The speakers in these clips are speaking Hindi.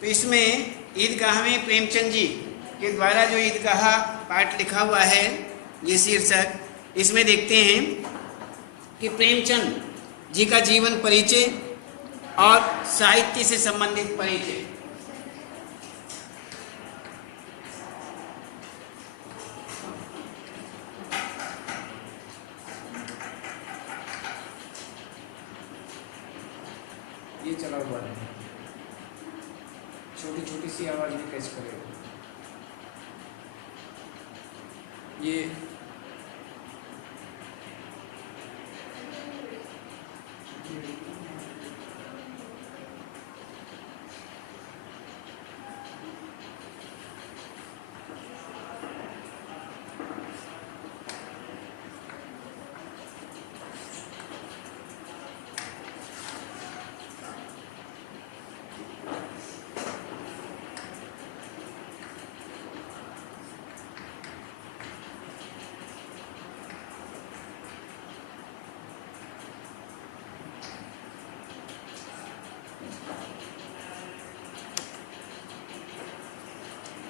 तो इसमें ईदगाह में प्रेमचंद जी के द्वारा जो ईदगाह पाठ लिखा हुआ है, ये शीर्षक, इसमें देखते हैं कि प्रेमचंद जी का जीवन परिचय और साहित्य से संबंधित परिचय। ये चला हुआ है, छोटी छोटी सी आवाज में कैच करेगा ये।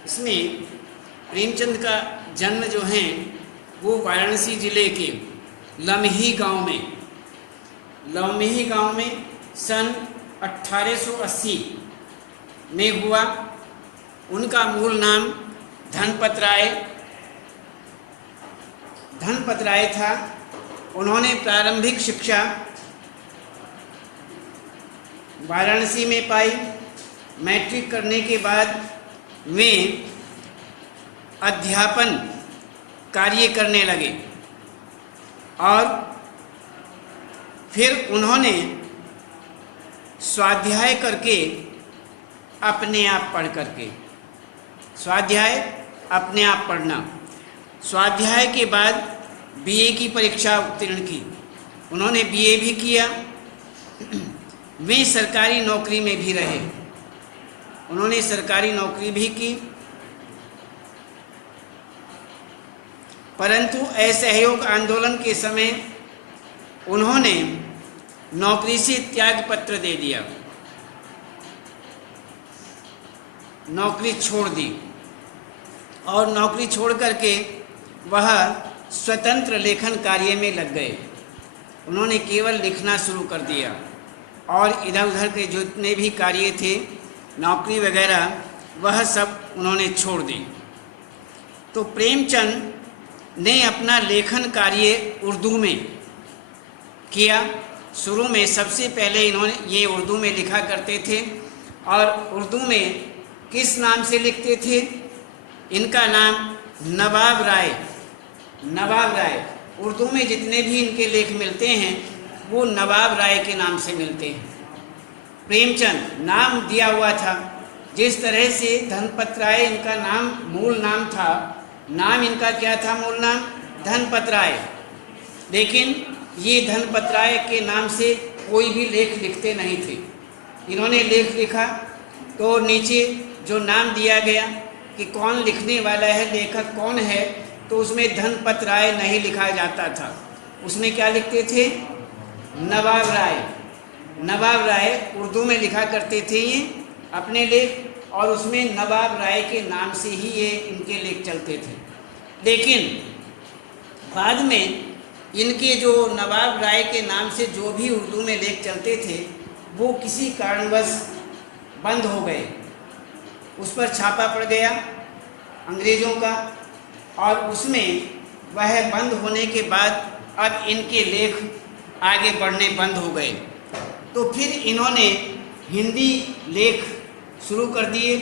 इसमें प्रेमचंद का जन्म जो है वो वाराणसी जिले के लम्ही गांव में सन 1880 में हुआ। उनका मूल नाम धनपत राय था। उन्होंने प्रारंभिक शिक्षा वाराणसी में पाई। मैट्रिक करने के बाद वे अध्यापन कार्य करने लगे और फिर उन्होंने स्वाध्याय करके अपने आप पढ़ करके, स्वाध्याय अपने आप पढ़ना, स्वाध्याय के बाद बीए की परीक्षा उत्तीर्ण की। उन्होंने बीए भी किया। वे सरकारी नौकरी में भी रहे। उन्होंने सरकारी नौकरी भी की, परंतु असहयोग आंदोलन के समय उन्होंने नौकरी से त्याग पत्र दे दिया, नौकरी छोड़ दी और नौकरी छोड़ करके वह स्वतंत्र लेखन कार्य में लग गए। उन्होंने केवल लिखना शुरू कर दिया और इधर उधर के जितने भी कार्य थे, नौकरी वगैरह, वह सब उन्होंने छोड़ दी। तो प्रेमचंद ने अपना लेखन कार्य उर्दू में किया। शुरू में सबसे पहले इन्होंने ये उर्दू में लिखा करते थे और उर्दू में किस नाम से लिखते थे? इनका नाम नवाब राय। उर्दू में जितने भी इनके लेख मिलते हैं वो नवाब राय के नाम से मिलते हैं। प्रेमचंद नाम दिया हुआ था। जिस तरह से धनपत राय इनका नाम मूल नाम था, नाम इनका क्या था? मूल नाम धनपत राय। लेकिन ये धनपत राय के नाम से कोई भी लेख लिखते नहीं थे। इन्होंने लेख लिखा तो नीचे जो नाम दिया गया कि कौन लिखने वाला है, लेखक कौन है, तो उसमें धनपत राय नहीं लिखा जाता था। उसमें क्या लिखते थे? नवाब राय उर्दू में लिखा करते थे ये अपने लेख, और उसमें नवाब राय के नाम से ही ये इनके लेख चलते थे। लेकिन बाद में इनके जो नवाब राय के नाम से जो भी उर्दू में लेख चलते थे वो किसी कारणवश बंद हो गए। उस पर छापा पड़ गया अंग्रेज़ों का और उसमें वह बंद होने के बाद अब इनके लेख आगे बढ़ने बंद हो गए। तो फिर इन्होंने हिंदी लेख शुरू कर दिए,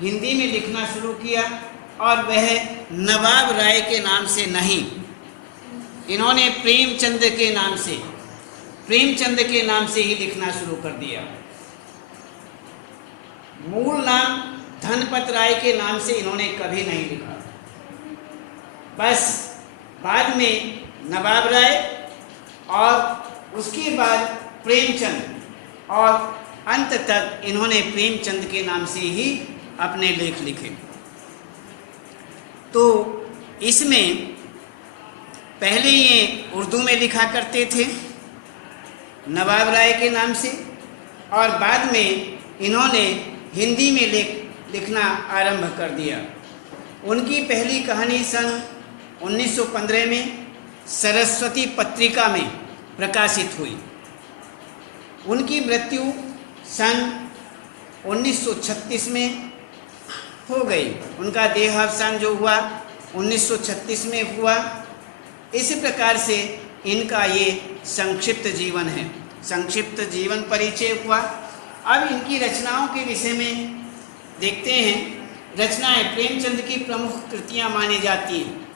हिंदी में लिखना शुरू किया और वह नवाब राय के नाम से नहीं, इन्होंने प्रेमचंद के नाम से ही लिखना शुरू कर दिया। मूल नाम धनपत राय के नाम से इन्होंने कभी नहीं लिखा। बस बाद में नवाब राय और उसके बाद प्रेमचंद और अंत तक इन्होंने प्रेमचंद के नाम से ही अपने लेख लिखे। तो इसमें पहले ये उर्दू में लिखा करते थे नवाब राय के नाम से और बाद में इन्होंने हिंदी में लिखना आरंभ कर दिया। उनकी पहली कहानी सन 1915 में सरस्वती पत्रिका में प्रकाशित हुई। उनकी मृत्यु सन 1936 में हो गई। उनका देहावसान जो हुआ 1936 में हुआ। इसी प्रकार से इनका ये संक्षिप्त जीवन है, संक्षिप्त जीवन परिचय हुआ। अब इनकी रचनाओं के विषय में देखते हैं। रचनाएं प्रेमचंद की प्रमुख कृतियां मानी जाती हैं।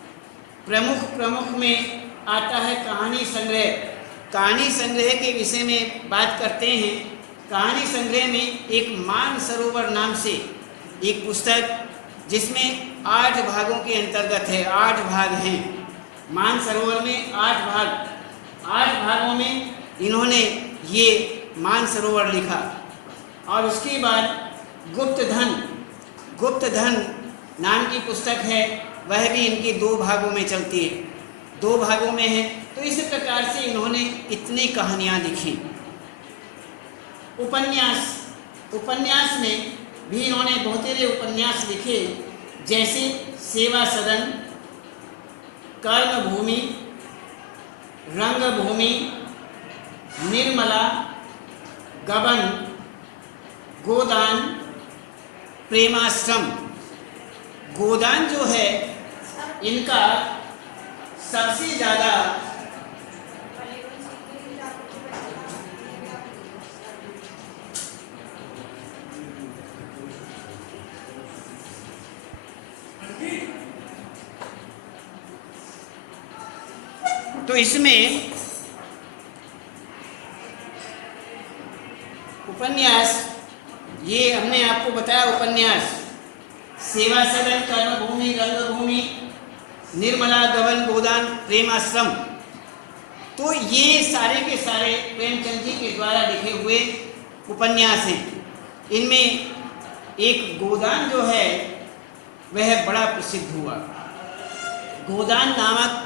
प्रमुख में आता है कहानी संग्रह। कहानी संग्रह के विषय में बात करते हैं। कहानी संग्रह में एक मानसरोवर नाम से एक पुस्तक, जिसमें 8 भागों के अंतर्गत है, 8 भाग हैं। मानसरोवर में 8 भाग, 8 भागों में इन्होंने ये मानसरोवर लिखा। और उसके बाद गुप्त धन नाम की पुस्तक है, वह भी इनकी 2 भागों में चलती है, 2 भागों में है। तो इस प्रकार से इन्होंने इतनी कहानियाँ लिखी। उपन्यास में भी इन्होंने बहुतेरे उपन्यास लिखे, जैसे सेवा सदन, कर्मभूमि, रंगभूमि, निर्मला, गबन, गोदान, प्रेमाश्रम। गोदान जो है इनका सबसे ज़्यादा तो इसमें उपन्यास, ये हमने आपको बताया उपन्यास, सेवा सदन, कर्मभूमि, रंगभूमि, निर्मला, गबन, गोदान, प्रेमाश्रम, तो ये सारे के सारे प्रेमचंद जी के द्वारा लिखे हुए उपन्यास हैं। इनमें एक गोदान जो है वह बड़ा प्रसिद्ध हुआ। गोदान नामक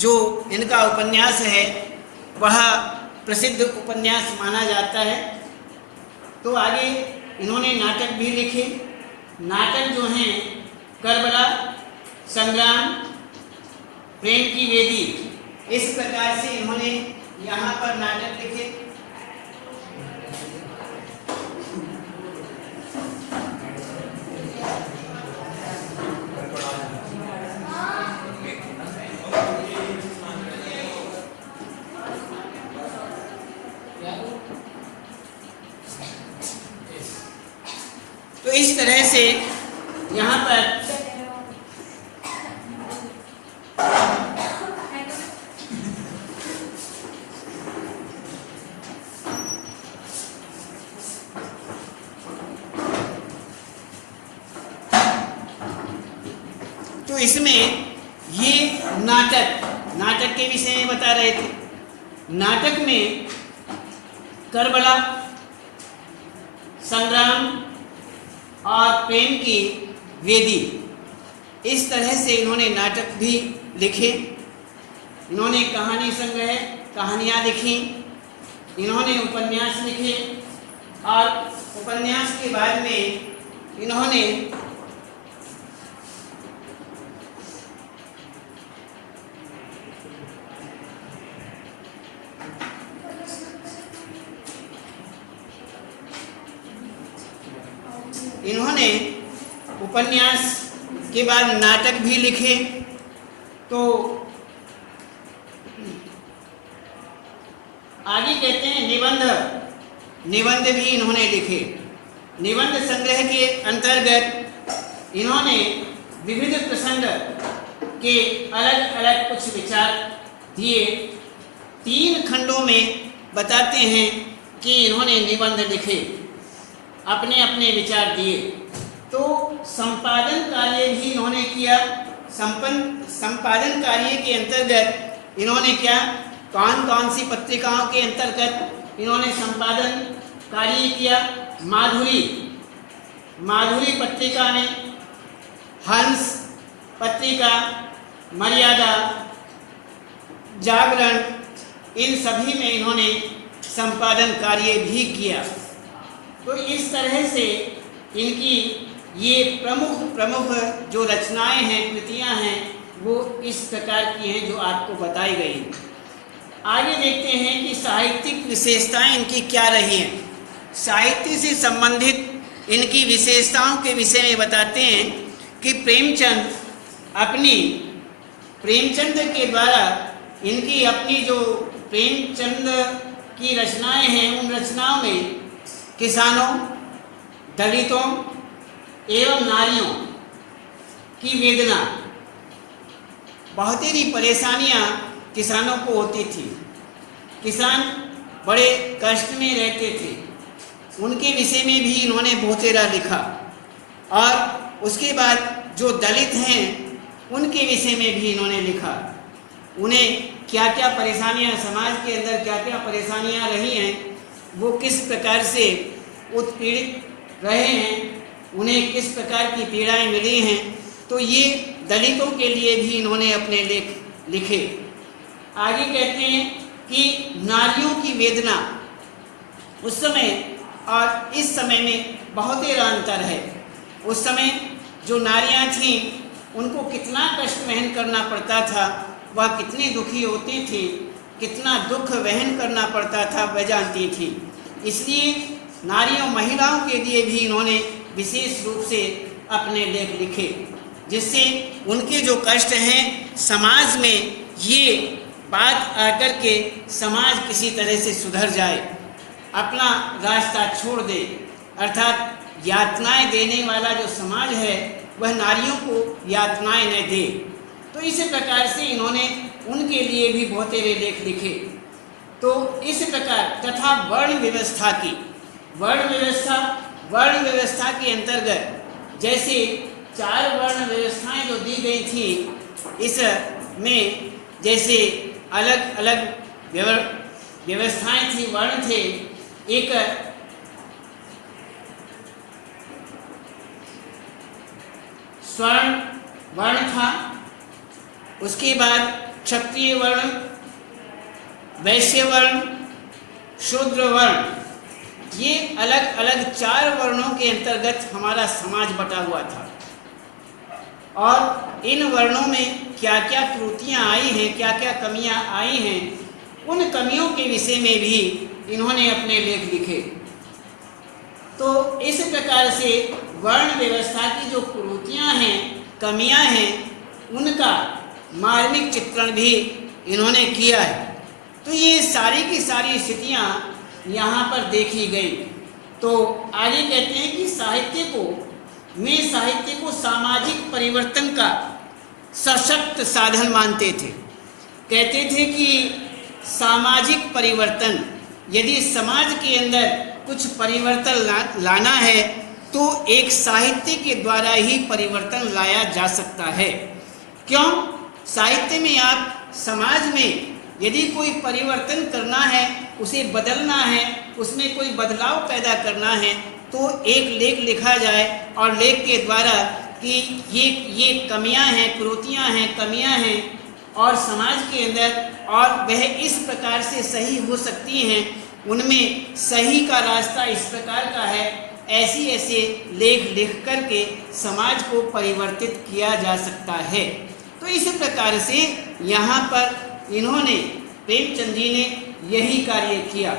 जो इनका उपन्यास है वह प्रसिद्ध उपन्यास माना जाता है। तो आगे इन्होंने नाटक भी लिखे। नाटक जो हैं करबला, संग्राम, प्रेम की वेदी, इस प्रकार से इन्होंने यहाँ पर नाटक लिखे। तो इस तरह से यहाँ पर तो इसमें ये नाटक के विषय में बता रहे थे। नाटक में करबला, संग्राम और प्रेम की वेदी, इस तरह से इन्होंने नाटक भी लिखे। इन्होंने कहानी संग्रह, कहानियाँ लिखी। इन्होंने उपन्यास लिखे और उपन्यास के बाद में इन्होंने उपन्यास के बाद नाटक भी लिखे। तो आगे कहते हैं निबंध भी इन्होंने लिखे। निबंध संग्रह के अंतर्गत इन्होंने विविध प्रसंग के अलग अलग कुछ विचार दिए। 3 खंडों में बताते हैं कि इन्होंने निबंध लिखे, अपने अपने विचार दिए। तो संपादन कार्य भी इन्होंने किया। संपादन कार्य के अंतर्गत इन्होंने क्या, कौन कौन सी पत्रिकाओं के अंतर्गत इन्होंने संपादन कार्य किया। माधुरी पत्रिका में, हंस पत्रिका, मर्यादा, जागरण, इन सभी में इन्होंने संपादन कार्य भी किया। तो इस तरह से इनकी ये प्रमुख प्रमुख जो रचनाएं हैं, कृतियां हैं, वो इस प्रकार की हैं जो आपको बताई गई। आगे देखते हैं कि साहित्यिक विशेषताएं इनकी क्या रही हैं। साहित्य से संबंधित इनकी विशेषताओं के विषय में बताते हैं कि प्रेमचंद के द्वारा इनकी अपनी जो प्रेमचंद की रचनाएं हैं, उन रचनाओं में किसानों, दलितों एवं नारियों की वेदना, बहुत ही परेशानियां किसानों को होती थी। किसान बड़े कष्ट में रहते थे, उनके विषय में भी इन्होंने बहुतेरा लिखा। और उसके बाद जो दलित हैं उनके विषय में भी इन्होंने लिखा। उन्हें क्या क्या परेशानियां, समाज के अंदर क्या क्या परेशानियां रही हैं, वो किस प्रकार से उत्पीड़ित रहे हैं, उन्हें किस प्रकार की पीड़ाएं मिली हैं, तो ये दलितों के लिए भी इन्होंने अपने लेख लिखे। आगे कहते हैं कि नारियों की वेदना उस समय और इस समय में बहुत ही अंतर है। उस समय जो नारियां थीं उनको कितना कष्ट वहन करना पड़ता था, वह कितनी दुखी होती थी, कितना दुख वहन करना पड़ता था, वह जानती थी। इसलिए नारियों, महिलाओं के लिए भी इन्होंने विशेष रूप से अपने लेख लिखे, जिससे उनके जो कष्ट हैं समाज में ये बात आकर के समाज किसी तरह से सुधर जाए, अपना रास्ता छोड़ दे। अर्थात यातनाएं देने वाला जो समाज है वह नारियों को यातनाएं न दे। तो इस प्रकार से इन्होंने उनके लिए भी बहुत सारे लेख लिखे। तो इस प्रकार तथा वर्ण व्यवस्था के अंतर्गत जैसे 4 वर्ण व्यवस्थाएं जो दी गई थी, इसमें जैसे अलग अलग व्यवस्थाएं थी, वर्ण थे। एक स्वर्ण वर्ण था, उसके बाद क्षत्रिय वर्ण, वैश्य वर्ण, शूद्र वर्ण, ये अलग अलग 4 वर्णों के अंतर्गत हमारा समाज बटा हुआ था। और इन वर्णों में क्या क्या त्रुटियां आई हैं, क्या क्या कमियां आई हैं, उन कमियों के विषय में भी इन्होंने अपने लेख लिखे। तो इस प्रकार से वर्ण व्यवस्था की जो कुरीतियां हैं, कमियां हैं, उनका मार्मिक चित्रण भी इन्होंने किया है। तो ये सारी की सारी स्थितियां यहाँ पर देखी गई। तो आगे कहते हैं कि साहित्य को सामाजिक परिवर्तन का सशक्त साधन मानते थे। कहते थे कि सामाजिक परिवर्तन, यदि समाज के अंदर कुछ परिवर्तन लाना है तो एक साहित्य के द्वारा ही परिवर्तन लाया जा सकता है। क्यों? साहित्य में आप समाज में यदि कोई परिवर्तन करना है, उसे बदलना है, उसमें कोई बदलाव पैदा करना है, तो एक लेख लिखा जाए और लेख के द्वारा कि ये कमियां हैं, कुरीतियां हैं, कमियां हैं और समाज के अंदर और वह इस प्रकार से सही हो सकती हैं, उनमें सही का रास्ता इस प्रकार का है, ऐसे लेख लिख करके समाज को परिवर्तित किया जा सकता है। तो इस प्रकार से यहाँ पर इन्होंने, प्रेमचंद जी ने यही कार्य किया।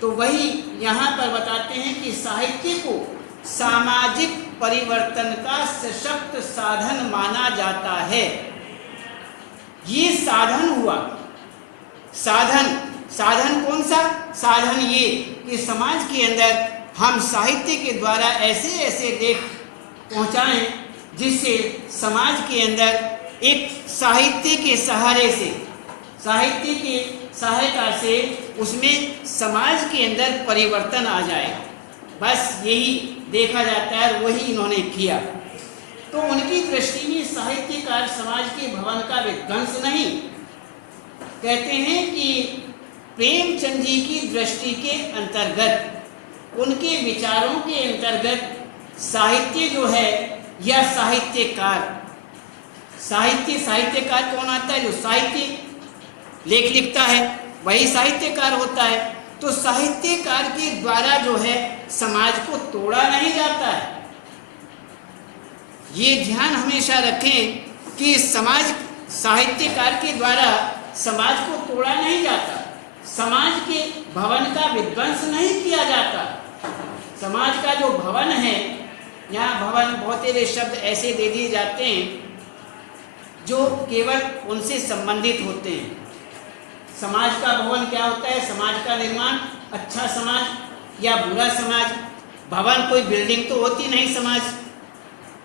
तो वही यहाँ पर बताते हैं कि साहित्य को सामाजिक परिवर्तन का सशक्त साधन माना जाता है। ये साधन हुआ। साधन कौन सा? साधन ये कि समाज के अंदर हम साहित्य के द्वारा ऐसे लेख पहुँचाएं जिससे समाज के अंदर एक साहित्य के सहारे से, साहित्य की सहायता से उसमें समाज के अंदर परिवर्तन आ जाए। बस यही देखा जाता है और वही इन्होंने किया। तो उनकी दृष्टि में साहित्यकार समाज के भवन का विध्वंस नहीं। कहते हैं कि प्रेमचंद जी की दृष्टि के अंतर्गत, उनके विचारों के अंतर्गत साहित्य जो है या साहित्यकार कौन आता है? जो साहित्य लेख लिखता है वही साहित्यकार होता है। तो साहित्यकार के द्वारा जो है समाज को तोड़ा नहीं जाता है, ये ध्यान हमेशा रखें कि समाज साहित्यकार के द्वारा समाज को तोड़ा नहीं जाता, समाज के भवन का विध्वंस नहीं किया जाता। समाज का जो भवन है, यहाँ भवन बहुतेरे शब्द ऐसे दे दिए जाते हैं जो केवल उनसे संबंधित होते हैं। समाज का भवन क्या होता है? समाज का निर्माण, अच्छा समाज या बुरा समाज। भवन कोई बिल्डिंग तो होती नहीं समाज।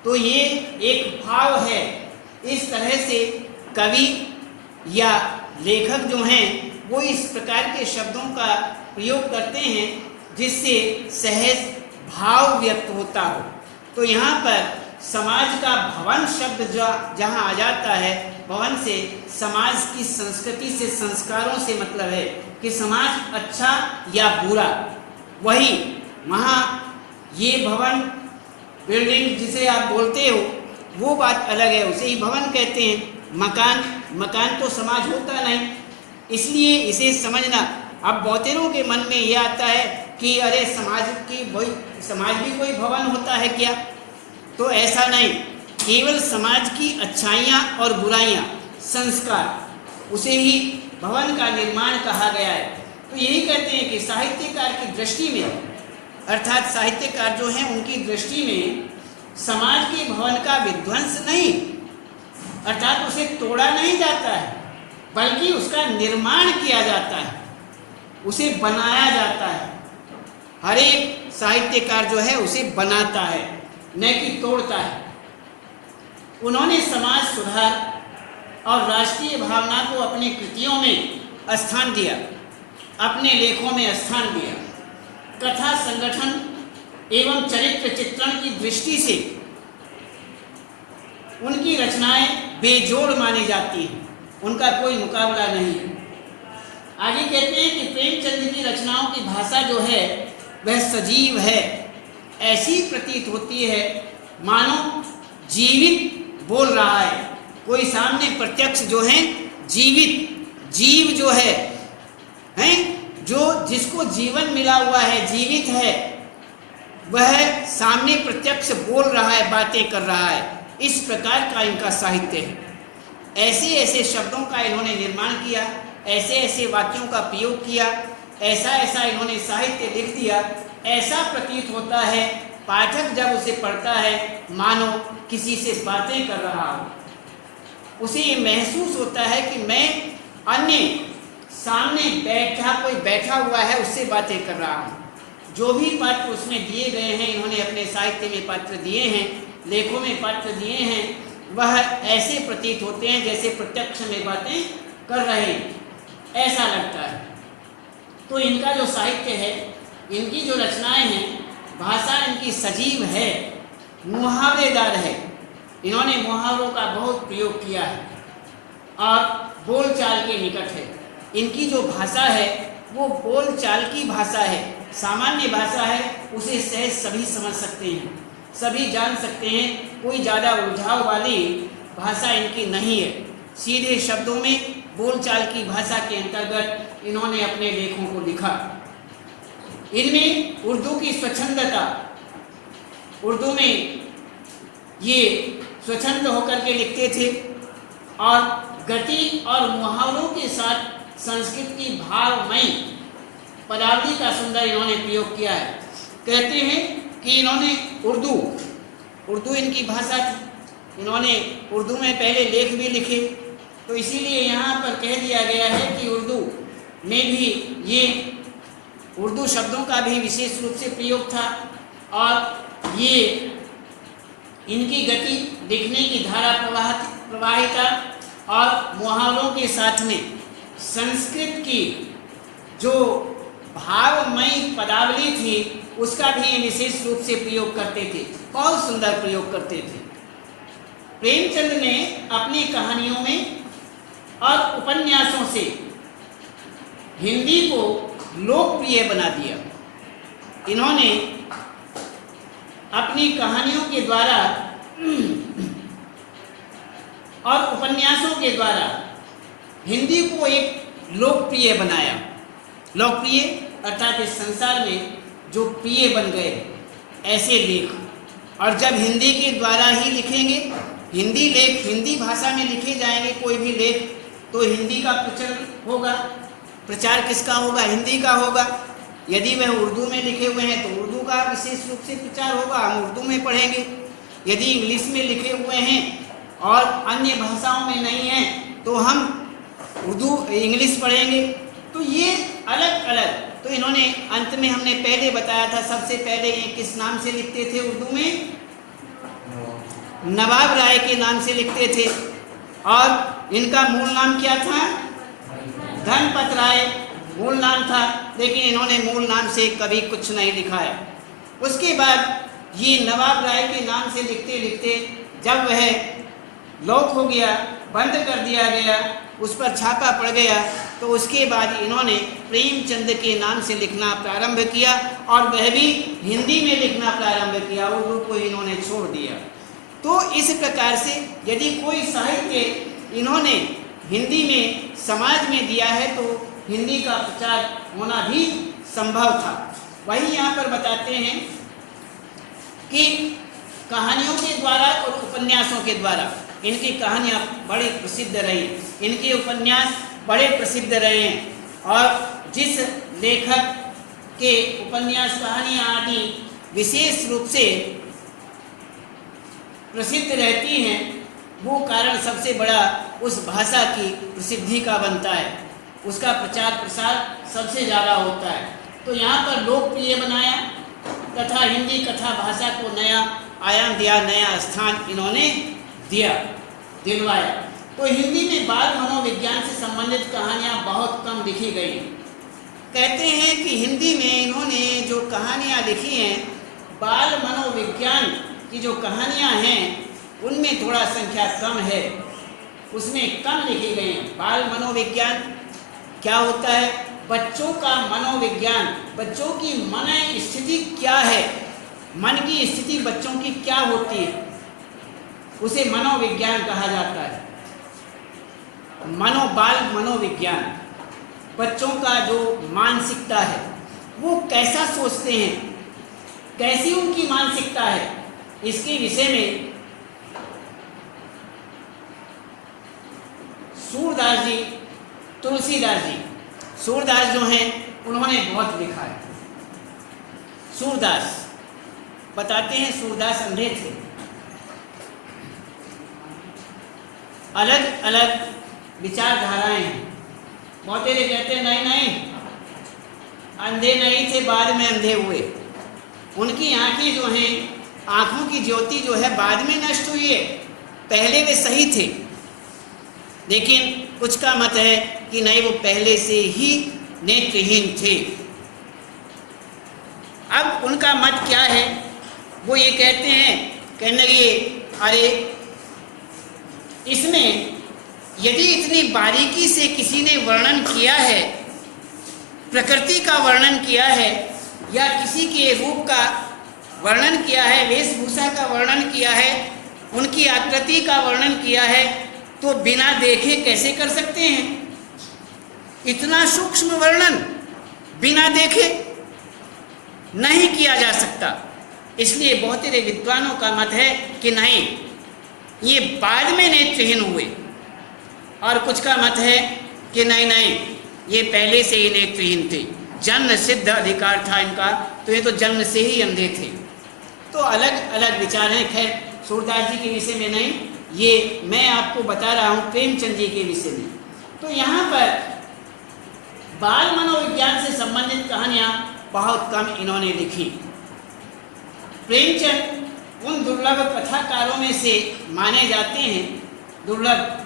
तो ये एक भाव है। इस तरह से कवि या लेखक जो हैं वो इस प्रकार के शब्दों का प्रयोग करते हैं जिससे सहज भाव व्यक्त होता हो। तो यहाँ पर समाज का भवन शब्द जहाँ आ जाता है, भवन से समाज की संस्कृति से, संस्कारों से मतलब है कि समाज अच्छा या बुरा। वही वहाँ ये भवन बिल्डिंग जिसे आप बोलते हो वो बात अलग है, उसे ही भवन कहते हैं। मकान तो समाज होता नहीं, इसलिए इसे समझना। अब बहुतेरों के मन में ये आता है कि अरे समाज भी कोई भवन होता है क्या? तो ऐसा नहीं, केवल समाज की अच्छाइयाँ और बुराइयाँ, संस्कार, उसे ही भवन का निर्माण कहा गया है। तो यही कहते हैं कि साहित्यकार की दृष्टि में, अर्थात साहित्यकार जो हैं उनकी दृष्टि में समाज के भवन का विध्वंस नहीं, अर्थात उसे तोड़ा नहीं जाता है, बल्कि उसका निर्माण किया जाता है, उसे बनाया जाता है। हर एक साहित्यकार जो है उसे बनाता है, न कि तोड़ता है। उन्होंने समाज सुधार और राष्ट्रीय भावना को अपनी कृतियों में स्थान दिया, अपने लेखों में स्थान दिया। कथा संगठन एवं चरित्र चित्रण की दृष्टि से उनकी रचनाएं बेजोड़ मानी जाती हैं, उनका कोई मुकाबला नहीं है। आगे कहते हैं कि प्रेमचंद की रचनाओं की भाषा जो है वह सजीव है, ऐसी प्रतीत होती है मानो जीवित बोल रहा है। कोई सामने प्रत्यक्ष जो है जीवित जीव जो है जो जिसको जीवन मिला हुआ है, जीवित है, वह सामने प्रत्यक्ष बोल रहा है, बातें कर रहा है। इस प्रकार का इनका साहित्य है। ऐसे ऐसे शब्दों का इन्होंने निर्माण किया, ऐसे ऐसे वाक्यों का प्रयोग किया, ऐसा ऐसा इन्होंने साहित्य लिख दिया। ऐसा प्रतीत होता है पाठक जब उसे पढ़ता है मानो किसी से बातें कर रहा हो, उसे ये महसूस होता है कि मैं अन्य सामने कोई बैठा हुआ है उससे बातें कर रहा हूँ। जो भी पात्र उसमें दिए गए हैं, इन्होंने अपने साहित्य में पात्र दिए हैं, लेखों में पात्र दिए हैं, वह ऐसे प्रतीत होते हैं जैसे प्रत्यक्ष में बातें कर रहे हैं, ऐसा लगता है। तो इनका जो साहित्य है, इनकी जो रचनाएं हैं, भाषा इनकी सजीव है, मुहावरेदार है। इन्होंने मुहावरों का बहुत प्रयोग किया है और बोलचाल के निकट है। इनकी जो भाषा है वो बोलचाल की भाषा है, सामान्य भाषा है, उसे सहज सभी समझ सकते हैं, सभी जान सकते हैं। कोई ज़्यादा उलझाव वाली भाषा इनकी नहीं है। सीधे शब्दों में बोलचाल की भाषा के अंतर्गत इन्होंने अपने लेखों को लिखा। इनमें उर्दू की स्वच्छंदता, उर्दू में ये स्वच्छंद होकर के लिखते थे और गति और मुहावरों के साथ संस्कृत की भावमयी पदावली का सुंदर इन्होंने प्रयोग किया है। कहते हैं कि इन्होंने उर्दू इनकी भाषा थी, इन्होंने उर्दू में पहले लेख भी लिखे, तो इसीलिए यहाँ पर कह दिया गया है कि उर्दू में भी ये उर्दू शब्दों का भी विशेष रूप से प्रयोग था और ये इनकी गति, लिखने की धारा प्रवाहिता और मुहावरों के साथ में संस्कृत की जो भावमयी पदावली थी उसका भी विशेष रूप से प्रयोग करते थे, बहुत सुंदर प्रयोग करते थे। प्रेमचंद ने अपनी कहानियों में और उपन्यासों से हिंदी को लोकप्रिय बना दिया। इन्होंने अपनी कहानियों के द्वारा और उपन्यासों के द्वारा हिंदी को एक लोकप्रिय बनाया। लोकप्रिय अर्थात इस संसार में जो प्रिय बन गए ऐसे लेख, और जब हिंदी के द्वारा ही लिखेंगे, हिंदी लेख हिंदी भाषा में लिखे जाएंगे कोई भी लेख, तो हिंदी का प्रचार होगा। प्रचार किसका होगा? हिंदी का होगा। यदि वह उर्दू में लिखे हुए हैं तो उर्दू का विशेष रूप से प्रचार होगा, हम उर्दू में पढ़ेंगे। यदि इंग्लिश में लिखे हुए हैं और अन्य भाषाओं में नहीं हैं तो हम उर्दू इंग्लिश पढ़ेंगे। तो ये अलग अलग, तो इन्होंने अंत में हमने पहले बताया था, सबसे पहले ये किस नाम से लिखते थे उर्दू में? नवाब राय के नाम से लिखते थे। और इनका मूल नाम क्या था? धनपत राय मूल नाम था, लेकिन इन्होंने मूल नाम से कभी कुछ नहीं लिखा है। उसके बाद ये नवाब राय के नाम से लिखते लिखते जब वह लॉक हो गया, बंद कर दिया गया, उस पर छापा पड़ गया, तो उसके बाद इन्होंने प्रेमचंद के नाम से लिखना प्रारंभ किया और वह भी हिंदी में लिखना प्रारंभ किया, उर्दू को इन्होंने छोड़ दिया। तो इस प्रकार से यदि कोई साहित्य इन्होंने हिंदी में समाज में दिया है तो हिंदी का प्रचार होना भी संभव था। वही यहाँ पर बताते हैं कि कहानियों के द्वारा और उपन्यासों के द्वारा इनकी कहानियाँ बड़ी प्रसिद्ध रही, इनके उपन्यास बड़े प्रसिद्ध रहे हैं। और जिस लेखक के उपन्यास कहानियाँ आदि विशेष रूप से प्रसिद्ध रहती हैं, वो कारण सबसे बड़ा उस भाषा की प्रसिद्धि का बनता है, उसका प्रचार प्रसार सबसे ज़्यादा होता है। तो यहाँ पर लोकप्रिय बनाया तथा हिंदी कथा भाषा को नया आयाम दिया, नया स्थान इन्होंने दिलवाया। तो हिंदी में बाल मनोविज्ञान से संबंधित कहानियाँ बहुत कम लिखी गई। कहते हैं कि हिंदी में इन्होंने जो कहानियाँ लिखी हैं, बाल मनोविज्ञान की जो कहानियाँ हैं उनमें थोड़ा संख्या कम है, उसमें कम लिखी गई हैं। बाल मनोविज्ञान क्या होता है? बच्चों का मनोविज्ञान, बच्चों की मन स्थिति क्या है, मन की स्थिति बच्चों की क्या होती है, उसे मनोविज्ञान कहा जाता है। बाल मनोविज्ञान, बच्चों का जो मानसिकता है, वो कैसा सोचते हैं, कैसी उनकी मानसिकता है, इसके विषय में सूरदास जी, तुलसीदास जी, सूरदास जो हैं उन्होंने बहुत लिखा है। सूरदास बताते हैं, सूरदास अंधे थे, अलग अलग विचारधाराएं हैं। बहुत लोग कहते हैं नहीं नहीं अंधे नहीं थे, बाद में अंधे हुए। उनकी आंखें जो हैं, आंखों की ज्योति जो है बाद में नष्ट हुई है, पहले वे सही थे। लेकिन कुछ का मत है कि नहीं, वो पहले से ही नेत्रहीन थे। अब उनका मत क्या है? वो ये कहते हैं, कहने लगे अरे इसमें यदि इतनी बारीकी से किसी ने वर्णन किया है, प्रकृति का वर्णन किया है, या किसी के रूप का वर्णन किया है, वेशभूषा का वर्णन किया है, उनकी आकृति का वर्णन किया है, तो बिना देखे कैसे कर सकते हैं? इतना सूक्ष्म वर्णन बिना देखे नहीं किया जा सकता। इसलिए बहुत ही विद्वानों का मत है कि नहीं, ये बाद में नेत्रहीन हुए, और कुछ का मत है कि नहीं नहीं ये पहले से ही नेत्रहीन थे, जन्म सिद्ध अधिकार था इनका, तो ये तो जन्म से ही अंधे थे। तो अलग अलग विचार हैं। खैर, सूरदास जी के विषय में नहीं, ये मैं आपको बता रहा हूँ प्रेमचंद जी के विषय में। तो यहाँ पर बाल मनोविज्ञान से संबंधित कहानियाँ बहुत कम इन्होंने लिखी। प्रेमचंद उन दुर्लभ कथाकारों में से माने जाते हैं, दुर्लभ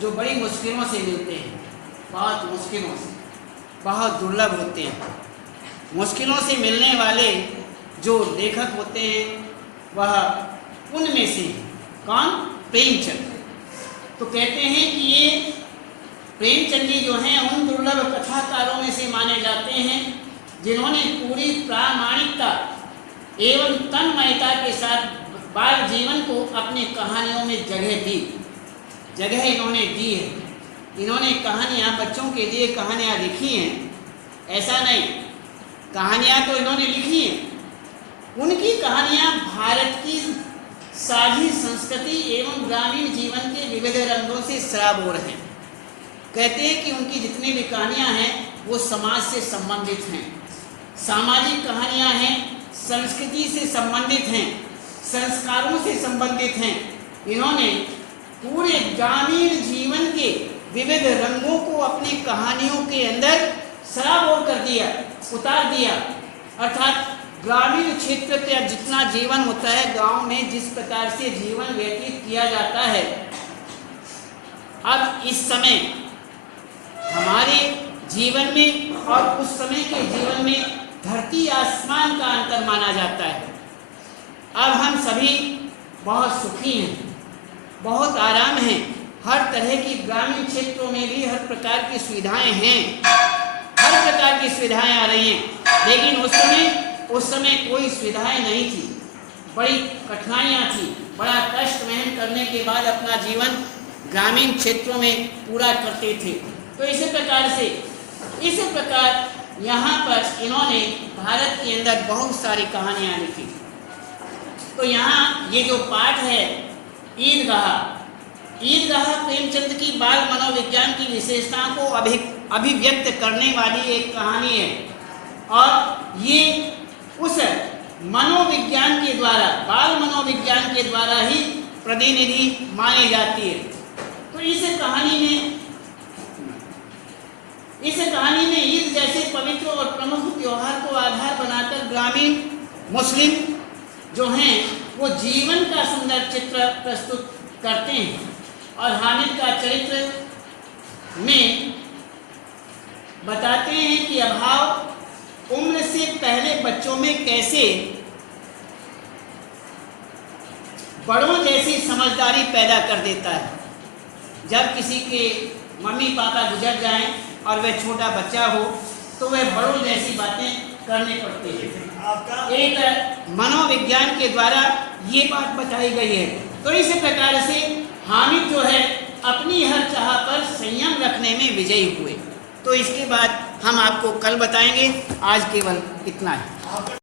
जो बड़ी मुश्किलों से मिलते हैं, बहुत मुश्किलों से, बहुत दुर्लभ होते हैं। मुश्किलों से मिलने वाले जो लेखक होते हैं वह उनमें से कौन? प्रेमचंद। तो कहते हैं कि ये प्रेमचंद जी जो हैं उन दुर्लभ कथाकारों में से माने जाते हैं जिन्होंने पूरी प्रामाणिकता एवं तन्मयता के साथ बाल जीवन को अपनी कहानियों में जगह दी, जगह इन्होंने दी है। इन्होंने कहानियाँ, बच्चों के लिए कहानियाँ लिखी हैं, ऐसा नहीं, कहानियाँ तो इन्होंने लिखी हैं, उनकी कहानियाँ भारत की साझी संस्कृति एवं ग्रामीण जीवन के विविध रंगों से सराबोर हैं। कहते हैं कि उनकी जितनी भी कहानियाँ हैं वो समाज से संबंधित हैं, सामाजिक कहानियाँ हैं, संस्कृति से संबंधित हैं, संस्कारों से संबंधित हैं। इन्होंने पूरे ग्रामीण जीवन के विविध रंगों को अपनी कहानियों के अंदर सराबोर कर दिया, उतार दिया। अर्थात ग्रामीण क्षेत्र का जितना जीवन होता है, गांव में जिस प्रकार से जीवन व्यतीत किया जाता है, अब इस समय हमारे जीवन में और उस समय के जीवन में धरती आसमान का अंतर माना जाता है। अब हम सभी बहुत सुखी हैं, बहुत आराम हैं, हर तरह की ग्रामीण क्षेत्रों में भी हर प्रकार की सुविधाएं हैं, हर प्रकार की सुविधाएं आ रही हैं। लेकिन उस समय कोई सुविधाएं नहीं थी, बड़ी कठिनाइयाँ थी, बड़ा कष्ट महन करने के बाद अपना जीवन ग्रामीण क्षेत्रों में पूरा करते थे। तो इसी प्रकार यहाँ पर इन्होंने भारत के अंदर बहुत सारी कहानियाँ लिखी। तो यहाँ ये जो पाठ है ईदगाह प्रेमचंद की बाल मनोविज्ञान की विशेषताओं को अभिव्यक्त करने वाली एक कहानी है, और ये उस मनोविज्ञान के द्वारा, बाल मनोविज्ञान के द्वारा ही प्रतिनिधि मानी जाती है। तो इस कहानी में ईद जैसे पवित्र और प्रमुख त्योहार को आधार बनाकर ग्रामीण मुस्लिम जो हैं वो जीवन का सुंदर चित्र प्रस्तुत करते हैं, और हामिद का चरित्र में बताते हैं कि अभाव उम्र से पहले बच्चों में कैसे बड़ों जैसी समझदारी पैदा कर देता है। जब किसी के मम्मी पापा गुजर जाएं और वह छोटा बच्चा हो तो वह बड़ों जैसी बातें करने पड़ती है। एक मनोविज्ञान के द्वारा ये बात बताई गई है। तो इस प्रकार से हामिद जो है अपनी हर चाह पर संयम रखने में विजयी हुए। तो इसके बाद हम आपको कल बताएंगे, आज केवल इतना है।